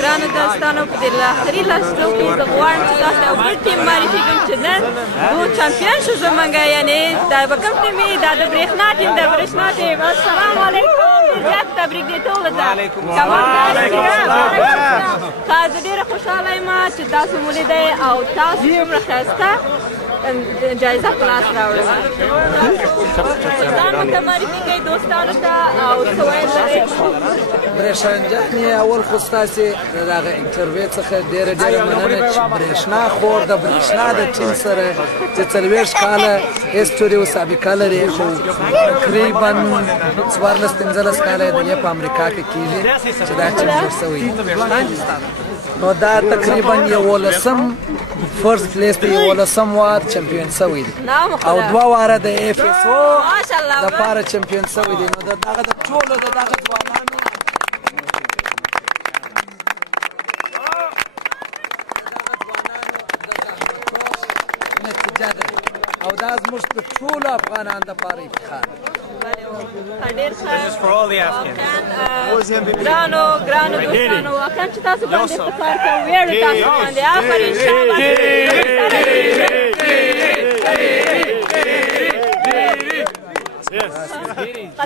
ګرانو دوستانو په دې آخري لاسو کې زه غواړم چې تاسو یو بل ټیم معرفي کړم چې نن دوی چمپیون شو زموږ یعنې دا به کوم ټیم وي دا د برېښنا ټیم د برېښنا ټیم السلام علیکم زیات تبریک دې ټولو ته زه ډېره خوشحاله یم چې تاسو مو لیدی او تاسو دومره ښایسته جایزه په لاس راوړله ځان ورته معرفي کوئ دوستانو ته او څه ویل لرئ برېښان جانې اول خو ستاسې د دغه انټرویو څخه ډېره مننه چې برېښنا خور د برېښنا د ټیم سره چې 40 کاله هسټوري او سابقه لري خو تقریبا 14-15 کاله یې د دې په امریکا کې کېږي چې دا ټیم جوړ شوی نو دا تقریبا 11 فرست پلیس ته 11 وار چمپیون شوی دی او 2 واره د اف اس او لپاره چمپیون شوی دی نو دغه د ټولو د دغه ځوانانو نتیجه ده او دا زموږ د ټولو افغانانو دپاره افتخار ډېر ښه ګرانو دوستانو واقعا چې تاسو باندې افتخار کوم ویاړو تاسو باندې آفرین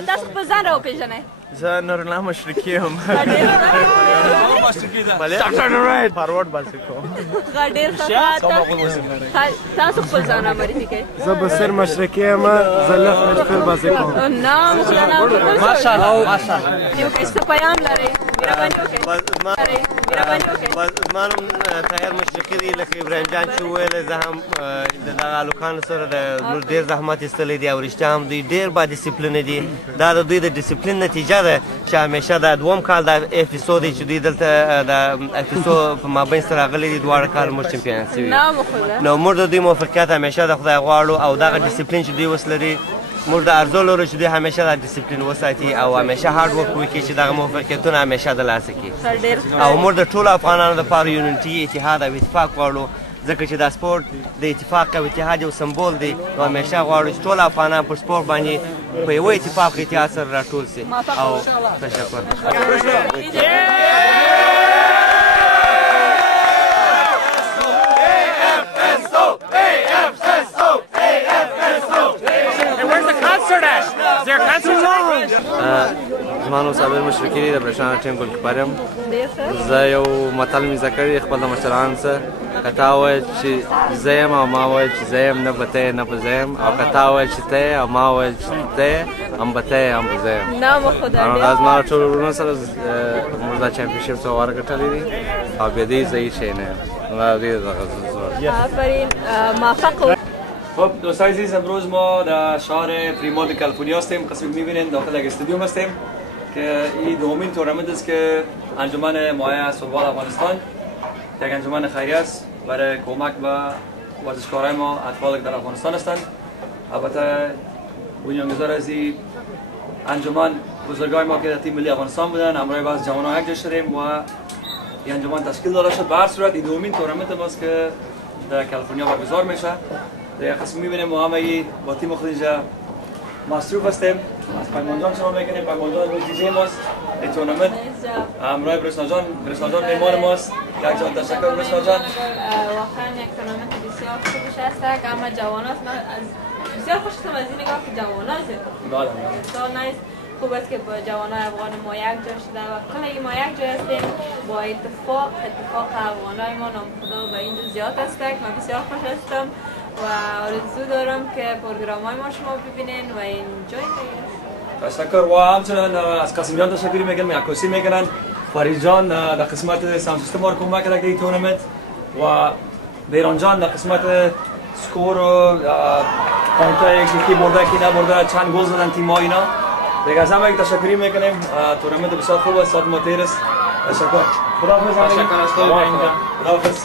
تاسو خپل ځان راوپېژنئ زه نورالله مشرقي یم فارورډ باسي کوم ډېر ښه تاسو خپل ځان رامعرفي کړئ زه بصیر مشرقي یم زه لږ مشکل باسي کوم نام ماشاءالله یو که څه پیام لرئ مهرباني وکړئ زما نوم طاهر مشرقي دی لکه ابراهیم جان چې وویل زه هم د دغه هلکانو سره زموږ ډېر زحمت ایستلی دی او رښتیا هم دوی ډېر با ډسپلینه دي دا د دوی د ډسپلین نتیجه ده چې همیشه دا دوم کال د اف اس او دی چې دوی دلته د اف اس او په مابین سره راغلي دي دواړه کال موږ چمپیانان شوي نو موږ د دوی موفقیت همیشه د خدای غواړو او دغه ډسپلین چې دوی اوس لري موږ د ارزو لرو چې دوی همیشه دا ډسپلین وساتي او همیشه هارډ ورک وکړي چې دغه موفقیتونه همیشه د لاسه کړي او موږ د ټولو افغانانو دپاره یونټي اتحاد او اتفاق غواړو ځکه چې دا سپورټ د اتفاق او اتحاد یو سمبول دی نو همیشه غواړو چې ټول افغانان پر سپورټ باندې په یوه اتفاق او اتحاد سره راټول سي او تشکر زما نوم صابر مشرقي دی د برېښنا ټیم ګولکیپر یم زه یو متل مې زده کړی خپل د مشرانو څخه که تا وویل چې زه یم او ما وویل چې زه یم نه به ته یې نه به زه یم او که تا وویل چې ته یې او ما وویل چې ته یې هم به ته یې هم به زه یم دا زما ټولو وروڼو سره موږ دا چمپionشپ څو واره ګټلی دي او بې دې زه هېڅ شی نه یم دا ډېر آفرین موفق خب دوستای عزیز امروز ما در شهر فریمونت کالیفرنیا هستیم قسم می‌بینید داخل یک استادیوم هستیم که این دومین تورنمنت است که انجمن مایع از فوتبال افغانستان یک انجمن خیریه است برای کمک به ورزشکارای ما اطفال در افغانستان هستند البته بنیانگذار از این انجمن بزرگای ما که در تیم ملی افغانستان بودن همراه بعض جوانان یک جا شدیم و این انجمن تشکیل داده شد به هر صورت این دومین تورنمنت ماست که در کالیفرنیا برگزار میشه در قسم میبینیم ما همه با تیم خود اینجا مصروف هستیم از پیمان جان شما میکنیم پیمان جان روز دیجی ماست این تورنمنت همراه برسنا جان میمان ماست یک جان تشکر برسنا جان واقعا یک تورنمنت بسیار خوبش است که همه جوان است من بسیار خوشم از این نگاه که جوان است بسیار نایس خوب است که با جوانای افغان ما یک جا شده و کلی ما یک جا هستیم با اتفاق افغانای ما نام خدا به اینجا زیاد است که من بسیار خوش هستم و آرزو دارم که پروگرام های ما شما ببینین و انجوی کنید. تشکر و همچنان از قاسم جان تشکر میکنم، عکاسی میکنن. فرید جان در قسمت ساوند سیستم ما رو کمک کرد در این تورنمنت و بیران جان در قسمت سکور و کانتای کی برده کی نبرده چند گل زدن تیم ها اینا. دیگه از همه تشکری میکنیم. تورنمنت بسیار خوب است، ساعت ماتیر است. تشکر. خداحافظ. تشکر از تو اینجا. خداحافظ.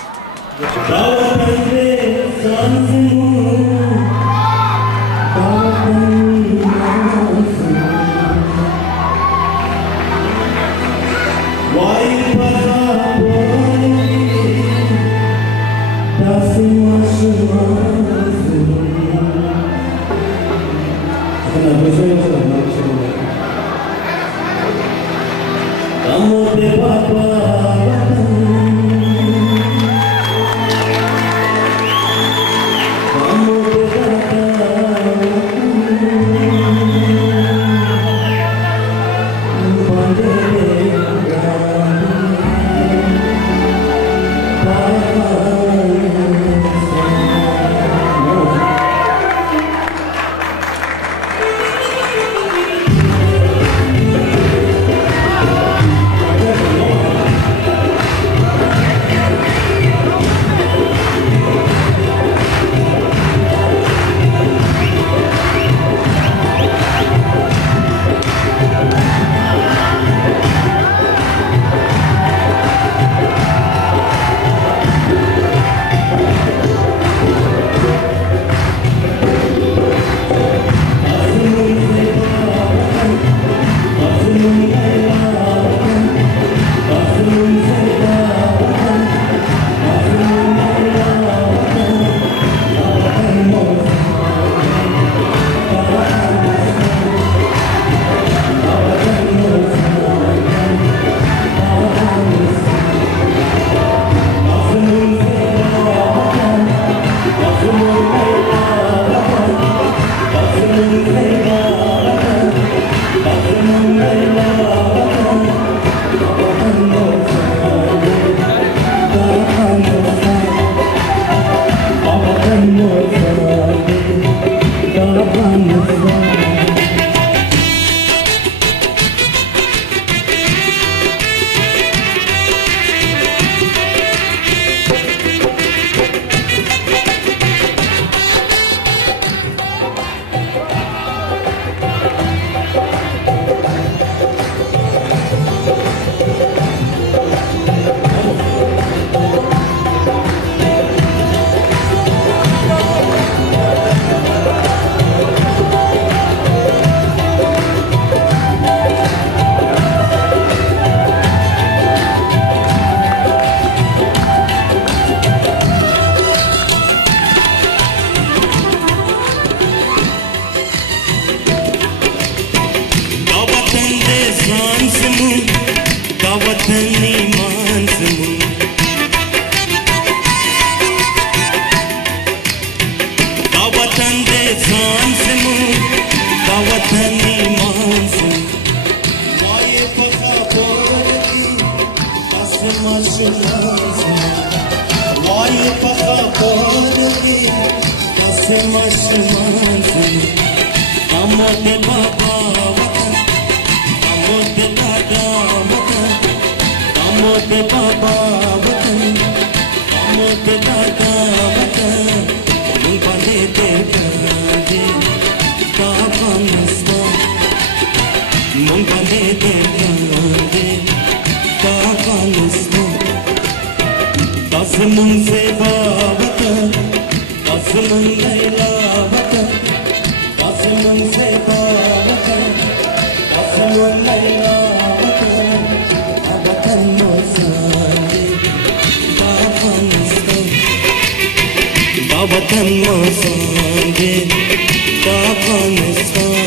Watan Masande, Afghanistan.